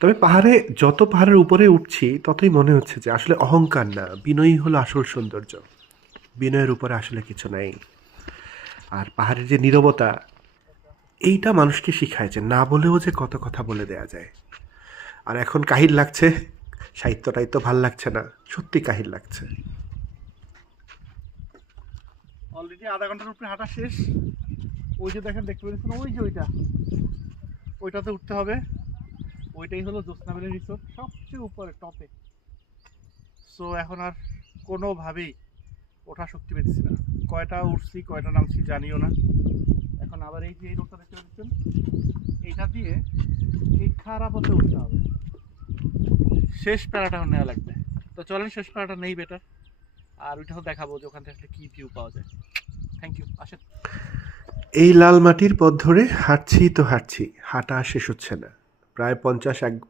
তবে পাহাড়ে যত পাহাড়ের উপরে উঠছি ততই মনে হচ্ছে যে আসলে অহংকার না, বিনয়ী হলো আসল সৌন্দর্য। বিনয়ের উপরে আসলে কিছু নাই। আর পাহাড়ের যে নীরবতা, এইটা মানুষকে শিখায় যে না বলেও যে কত কথা বলে দেয়া যায়। আর এখন কাহিল লাগছে, সাহিত্যটাই তো ভাল লাগছে না, সত্যি কাহিল লাগছে। অলরেডি আধা ঘন্টার উপরে হাঁটা শেষ। ওই যে দেখেন, দেখতে পাচ্ছেন ওই যে ওইটাতে উঠতে হবে। ওইটাই হলো জ্যোৎস্না ভ্যালি রিসোর্ট, সবচেয়ে উপরে টপে। সো এখন আর কোনোভাবেই ওঠার শক্তি পেতেছি না। কয়টা উঠছি কয়টা নামছি জানিও না। এখন আবার এই যে এই রোডটা দেখতে পাচ্ছেন, এইটা দিয়ে এই খারাপ পথে উঠতে হবে। শেষ প্যারাটা নেওয়া লাগবে। তো চলেন শেষ প্যারাটা নেই বেটার। আর ওইটাও দেখাবো যে ওখান থেকে আসলে কি ভিউ পাওয়া যায়। থ্যাংক ইউ, আসেন। এই লাল মাটির পথ ধরে হাঁটছি তো হাঁটছি, হাঁটা আর শেষ হচ্ছে না। প্রায় 50 এক